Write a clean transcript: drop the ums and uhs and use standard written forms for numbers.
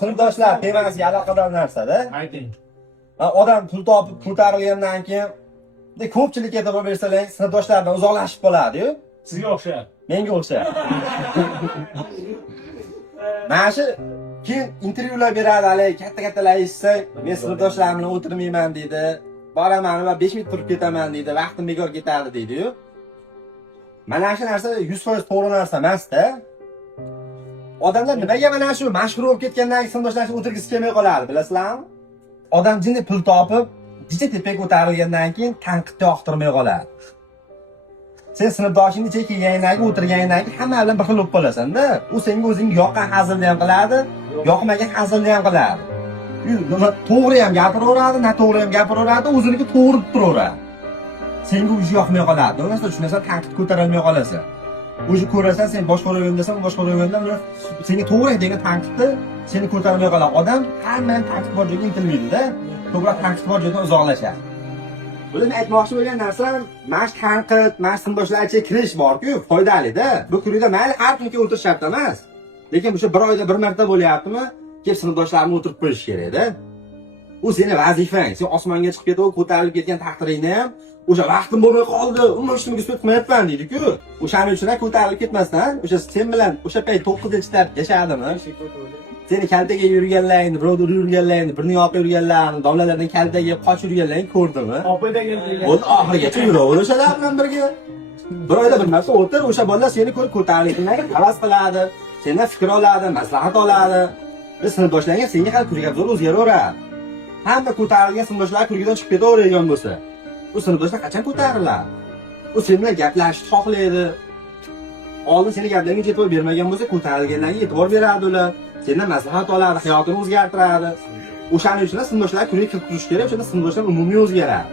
Sinfdoshlar temasiga aloqador narsa-da. Ayting. Odam pul topib ko'tarilgandan keyin ko'pchilikka e'tibor bersalar, sinfdoshlardan uzoqlashib qoladi-yu. Sizga o'xshayapti. Menga o'xshayapti. Mana shu keyin intervyular beradi, hali katta-kattalar eshitsa, men sinfdoshlarim bilan o'tirmayman deydi. Boraman va 5 minut turib ketaman deydi, vaqtim bekor ketadi deydi-yu. Mana shu narsa 100% to'g'ri narsa emas-da. Odamlar nimaga mana shu mashhur bo'lib ketgandan keyin sinfdoshlarni o'tirgisi kelmay qoladi, bilasizlarmi? Odam jinni pul topib, jicha tepaga ko'tarilgandan keyin tanqidni yoqtirmay qoladi. Sen sinfdoshingni ichiga kelganingdan keyin o'tirganingdan keyin hamma bilan bir xil bo'lib qolasan-da. U senga o'zing yoqqan hazilni ham qiladi, yoqmagan hazilni ham qiladi. To'g'ri ham gapiraveradi, noto'g'ri ham gapiraveradi, o'ziniki to'g'ri deb turaveradi. Senga o'zi yoqmay qoladi. Bo'lmasa tushunasan, tanqid ko'tarolmay qolasan. O'zi ko'rasan, sen boshqaruv desam, boshqaruv senga to'g'ri degan tanqidni seni ko'tarmay qoladi. Odam hamma tanqid bor joyga intilmaydi-da. Ko'proq tanqid bor joydan uzoqlashadi. Bular aytmoqchi bo'lgan narsam, mash tanqid, mash sinfdoshlarga kirish bor-ku, foydali-da. Bu kunida mayli har kunga o'tirish shart emas. Lekin o'sha bir oyda bir marta bo'lyaptimi, kelib sinfdoshlarni o'tirib qo'yish kerak-da. U seni vazifang. Sen osmonga chiqib ketib, ko'tarilib ketgan taqdiringni ham o'sha vaqtim bo'lmay qoldi, umuman ishimga isbot qilmayapman deydi-ku. O'shaning uchun ko'tarilib ketmasdan, o'sha sen bilan o'sha payt 9-yilda yashadimi? Seni kaltaga yurganlaringni, birovni yurganlaringni, birni yoqib yurganlaringni, domlalardan kaltaga qochib yurganlaringni ko'rdimmi? Opaydagi O'z oxirigacha yuraver o'shalar bilan birga. Bir oyda bir marta o'tir, o'sha bolalar seni ko'rib ko'tarilishingga havas qiladi, sendan fikr oladi, maslahat oladi. Biz sinfdoshlarga senga hal kurga zo'r o'zgaraveradi. Hamma ko'tarilgan sinfdoshlar kurgidan chiqib ketaveradigan bo'lsa, bu sinfdoshlar qachon ko'tariladi? U sen bilan gaplashishni xohlaydi. Oldin seni gaplaringga e'tibor bermagan bo'lsa, ko'tarilganlarga e'tibor beradi ular. Sendan maslahat oladi, hayotini o'zgartiradi. O'shaning uchun sinfdoshlar kuniga kirib turish kerak, o'shanda sinfdoshlar umumiy o'zgaradi.